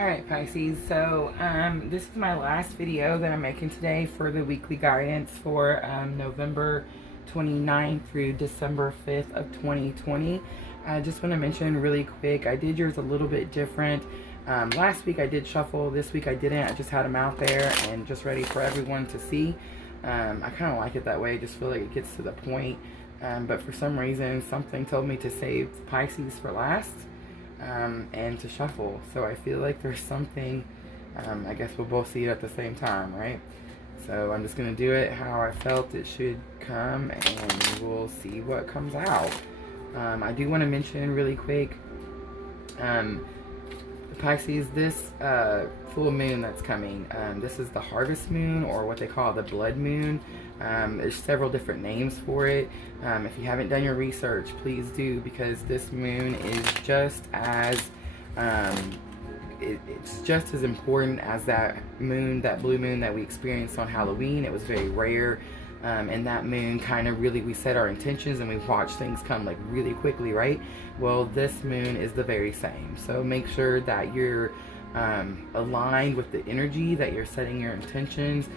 Alright Pisces, so this is my last video that I'm making today for the weekly guidance for November 29th through December 5th of 2020. I just want to mention really quick, I did yours a little bit different. Last week I did shuffle, this week I didn't. I just had them out there and just ready for everyone to see. I kind of like it that way, I just feel like it gets to the point. But for some reason, something told me to save Pisces for last. And to shuffle. So I feel like there's something, I guess we'll both see it at the same time, right? So I'm just going to do it how I felt it should come, and we'll see what comes out. I do want to mention really quick, Pisces, this full moon that's coming, this is the harvest moon, or what they call the blood moon. There's several different names for it. If you haven't done your research, please do, because this moon is just as it's just as important as that moon, that blue moon that we experienced on Halloween. It was very rare, and that moon kind of really, we set our intentions and we watch things come like really quickly, right? Well, this moon is the very same. So make sure that you're aligned with the energy, that you're setting your intentions.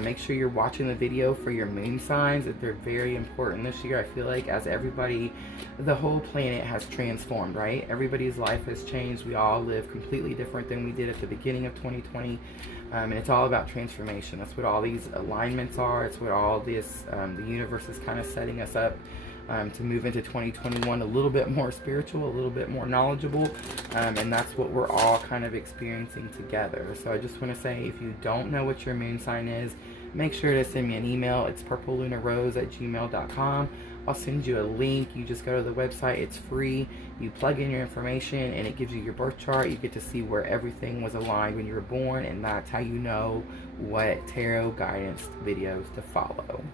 Make sure you're watching the video for your moon signs, that they're very important this year. I feel like as everybody, the whole planet has transformed, right? Everybody's life has changed. We all live completely different than we did at the beginning of 2020. And it's all about transformation. That's what all these alignments are. It's what all this, the universe is kind of setting us up to move into 2021 a little bit more spiritual, a little bit more knowledgeable, and that's what we're all kind of experiencing together. So I just want to say, if you don't know what your moon sign is, make sure to send me an email. It's purplelunarose@gmail.com. I'll send you a link. You just go to the website. It's free. You plug in your information and it gives you your birth chart. You get to see where everything was aligned when you were born, and that's how you know what tarot guidance videos to follow.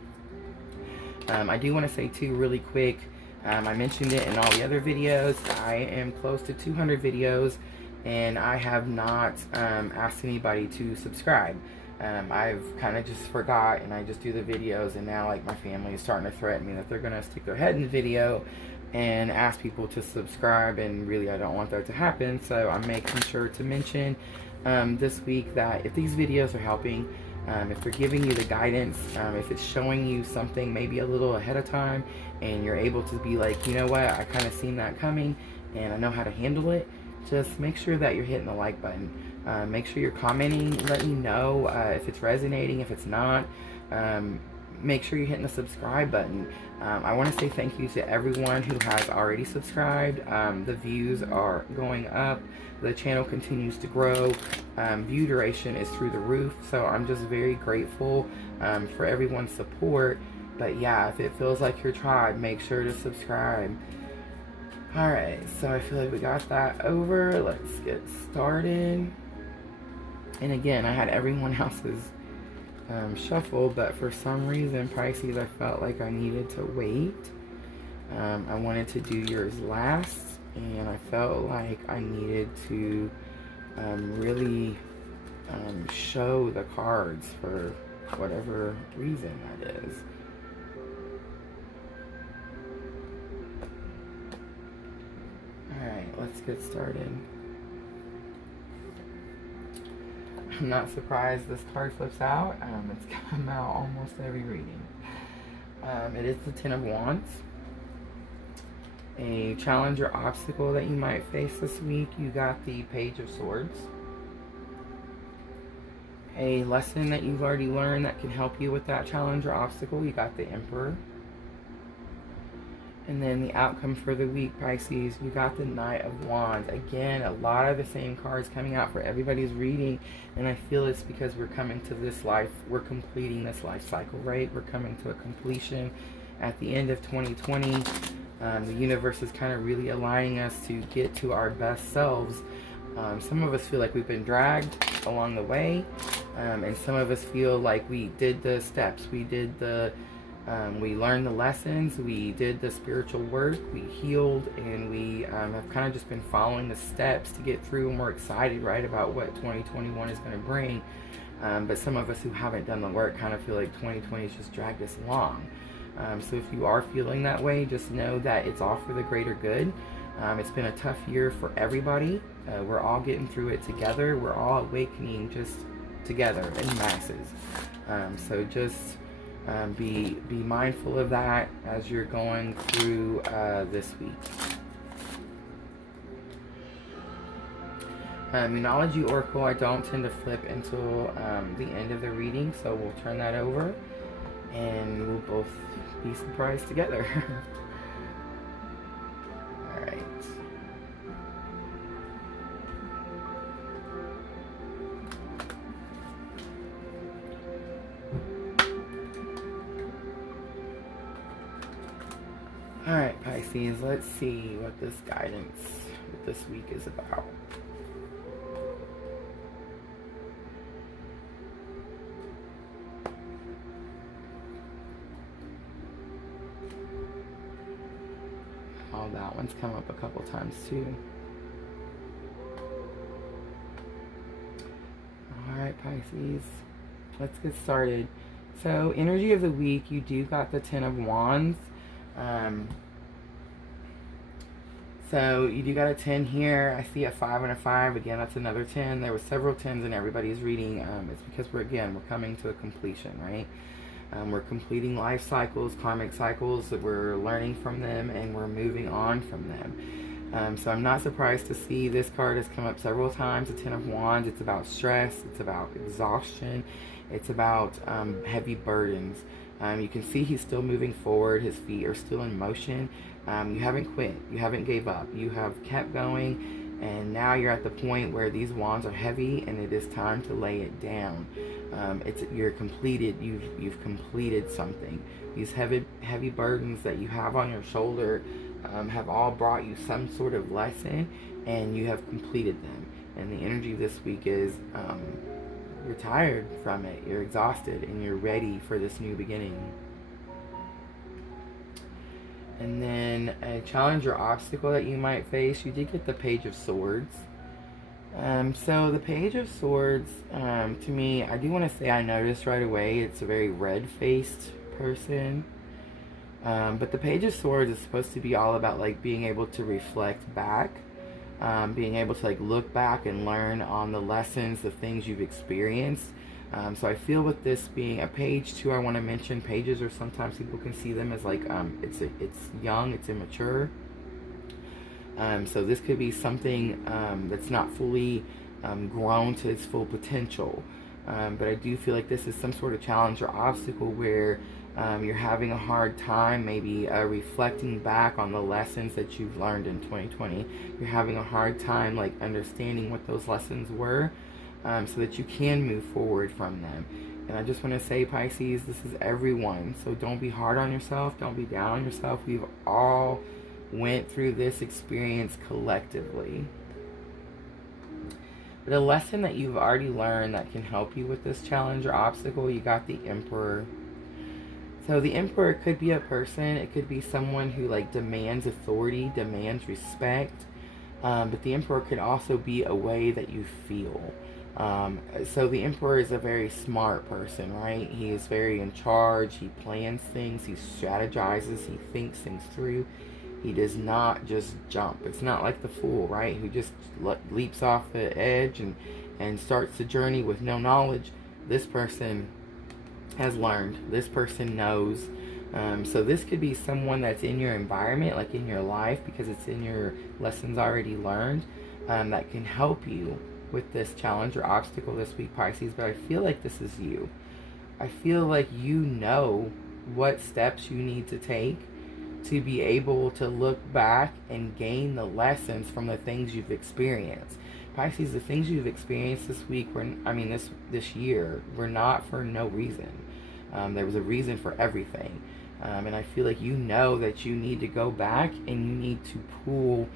I do want to say too, really quick, I mentioned it in all the other videos, I am close to 200 videos, and I have not asked anybody to subscribe. I've kind of just forgot, and I just do the videos, and now like my family is starting to threaten me that they're going to stick their head in the video and ask people to subscribe, and really I don't want that to happen. So I'm making sure to mention this week that if these videos are helping, if they're giving you the guidance, if it's showing you something maybe a little ahead of time, and you're able to be like, you know what, I kind of seen that coming and I know how to handle it, just make sure that you're hitting the like button. Make sure you're commenting, let me know if it's resonating, if it's not. Make sure you're hitting the subscribe button. I want to say thank you to everyone who has already subscribed. The views are going up. The channel continues to grow. View duration is through the roof. So I'm just very grateful for everyone's support. But yeah, if it feels like your tribe, make sure to subscribe. Alright, so I feel like we got that over. Let's get started. And again, I had everyone else's shuffle, but for some reason, Pisces, I felt like I needed to wait. I wanted to do yours last, and I felt like I needed to really show the cards for whatever reason that is. Alright, let's get started. I'm not surprised this card flips out. It's come out almost every reading. It is the Ten of Wands. A challenge or obstacle that you might face this week, you got the Page of Swords. A lesson that you've already learned that can help you with that challenge or obstacle, you got the Emperor. And then the outcome for the week, Pisces, you got the Knight of Wands. Again, a lot of the same cards coming out for everybody's reading. And I feel it's because we're coming to this life, we're completing this life cycle, right? We're coming to a completion at the end of 2020. The universe is kind of really aligning us to get to our best selves. Some of us feel like we've been dragged along the way. And some of us feel like we did the steps, we did the we learned the lessons, we did the spiritual work, we healed, and we have kind of just been following the steps to get through, and we're excited, right, about what 2021 is going to bring. But some of us who haven't done the work kind of feel like 2020 has just dragged us along. So if you are feeling that way, just know that it's all for the greater good. It's been a tough year for everybody. We're all getting through it together. We're all awakening just together in masses. So just be mindful of that as you're going through this week. Moonology Oracle, I don't tend to flip until the end of the reading, so we'll turn that over and we'll both be surprised together. Alright. Alright, Pisces, let's see what this guidance with this week is about. Oh, that one's come up a couple times too. Alright, Pisces, let's get started. So, energy of the week, you do got the Ten of Wands. So you do got a 10 here. I see a 5 and a 5. Again, that's another 10. There were several 10s in everybody's reading. It's because we're coming to a completion, right? We're completing life cycles, karmic cycles, that we're learning from them and we're moving on from them. So I'm not surprised to see this card has come up several times, the 10 of Wands. It's about stress, it's about exhaustion, it's about heavy burdens. You can see he's still moving forward. His feet are still in motion. You haven't quit. You haven't gave up. You have kept going, and now you're at the point where these wands are heavy, and it is time to lay it down. You're completed. You've completed something. These heavy burdens that you have on your shoulder have all brought you some sort of lesson, and you have completed them. And the energy of this week is you're tired from it, you're exhausted, and you're ready for this new beginning. And then a challenge or obstacle that you might face, you did get the Page of Swords. So the Page of Swords, to me, I do want to say I noticed right away it's a very red-faced person. But the Page of Swords is supposed to be all about like being able to reflect back. Being able to like look back and learn on the lessons, the things you've experienced. So I feel with this being a page too, I want to mention pages, or sometimes people can see them as like it's young, it's immature. So this could be something that's not fully grown to its full potential. But I do feel like this is some sort of challenge or obstacle where you're having a hard time maybe reflecting back on the lessons that you've learned in 2020. You're having a hard time like understanding what those lessons were, so that you can move forward from them. And I just want to say, Pisces, this is everyone. So don't be hard on yourself. Don't be down on yourself. We've all went through this experience collectively. But a lesson that you've already learned that can help you with this challenge or obstacle, you got the Emperor. So the Emperor could be a person. It could be someone who like demands authority, demands respect. But the Emperor could also be a way that you feel. So the Emperor is a very smart person, right? He is very in charge. He plans things. He strategizes. He thinks things through. He does not just jump. It's not like the Fool, right? Who just leaps off the edge and starts the journey with no knowledge. This person has learned. This person knows. So this could be someone that's in your environment, like in your life, because it's in your lessons already learned, that can help you with this challenge or obstacle this week, Pisces. But I feel like this is you. I feel like you know what steps you need to take to be able to look back and gain the lessons from the things you've experienced. Pisces, the things you've experienced this week this year were not for no reason. There was a reason for everything. And I feel like you know that you need to go back and you need to pull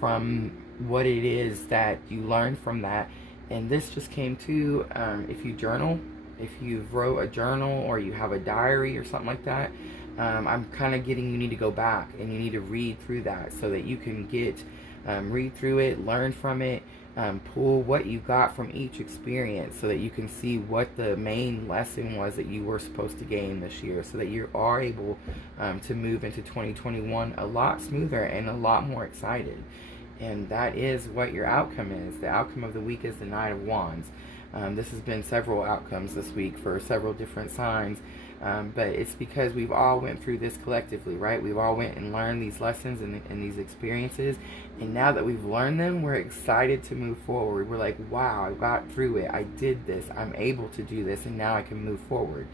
from what it is that you learned from that. And this just came to, if you journal, if you wrote a journal or you have a diary or something like that, I'm kind of getting, you need to go back and you need to read through that so that you can get Read through it, learn from it, pull what you got from each experience so that you can see what the main lesson was that you were supposed to gain this year, so that you are able to move into 2021 a lot smoother and a lot more excited. And that is what your outcome is. The outcome of the week is the Knight of Wands. This has been several outcomes this week for several different signs. But it's because we've all went through this collectively, right? We've all went and learned these lessons and these experiences. And now that we've learned them, we're excited to move forward. We're like, wow, I got through it. I did this. I'm able to do this. And now I can move forward.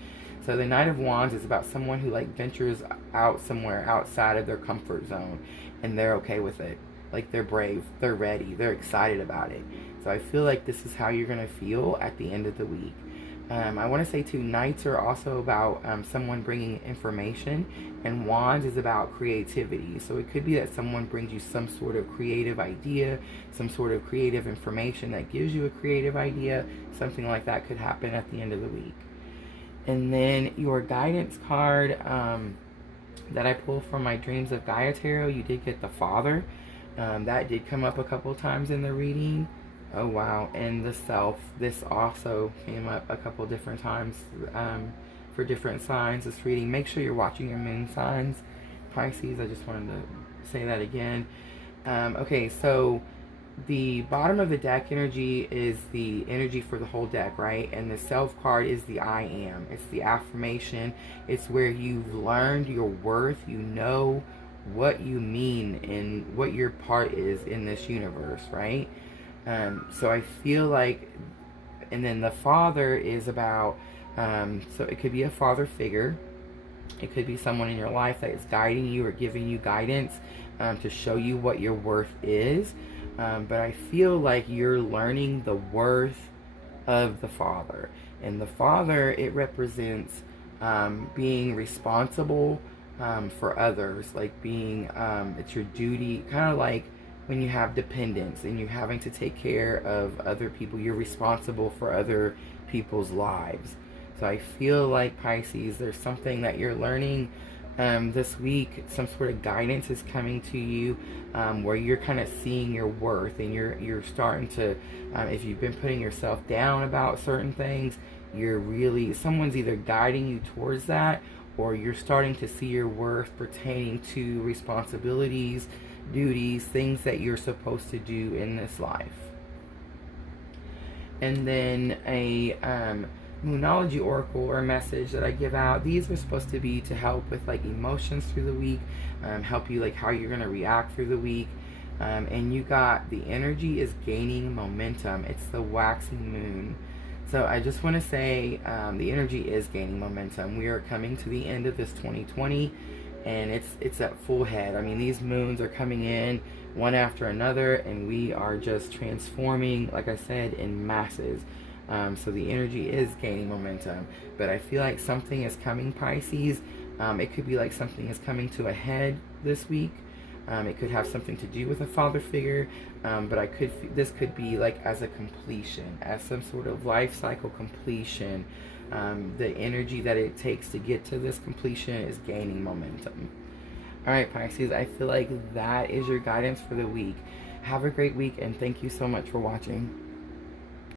So the Knight of Wands is about someone who like ventures out somewhere outside of their comfort zone. And they're okay with it. Like they're brave. They're ready. They're excited about it. So I feel like this is how you're going to feel at the end of the week. I want to say too, Knights are also about someone bringing information, and Wands is about creativity. So it could be that someone brings you some sort of creative idea, some sort of creative information that gives you a creative idea. Something like that could happen at the end of the week. And then your guidance card that I pulled from my Dreams of Gaia Tarot, you did get the Father. That did come up a couple times in the reading. Oh wow, and the Self, this also came up a couple different times for different signs this reading. Make sure you're watching your moon signs, Pisces. I just wanted to say that again. Okay, so the bottom of the deck energy is the energy for the whole deck, right? And the Self card is the I am. It's the affirmation. It's where you've learned your worth. You know what you mean and what your part is in this universe, right? So I feel like, and then the Father is about, so it could be a father figure. It could be someone in your life that is guiding you or giving you guidance to show you what your worth is. But I feel like you're learning the worth of the Father. And the Father, it represents being responsible for others, like being, it's your duty, kind of like when you have dependents and you're having to take care of other people, you're responsible for other people's lives. So I feel like, Pisces, there's something that you're learning this week. Some sort of guidance is coming to you where you're kind of seeing your worth, and you're starting to, if you've been putting yourself down about certain things, you're really, someone's either guiding you towards that, or you're starting to see your worth pertaining to responsibilities, duties, things that you're supposed to do in this life. And then a Moonology oracle or message that I give out. These are supposed to be to help with like emotions through the week, help you like how you're going to react through the week. And you got the energy is gaining momentum. It's the waxing moon. So I just want to say the energy is gaining momentum. We are coming to the end of this 2020. And it's at full head. I mean, these moons are coming in one after another, and we are just transforming, like I said, in masses. So the energy is gaining momentum. But I feel like something is coming, Pisces. It could be like something is coming to a head this week. It could have something to do with a father figure. But this could be like as a completion, as some sort of life cycle completion. The energy that it takes to get to this completion is gaining momentum. Alright, Pisces, I feel like that is your guidance for the week. Have a great week, and thank you so much for watching.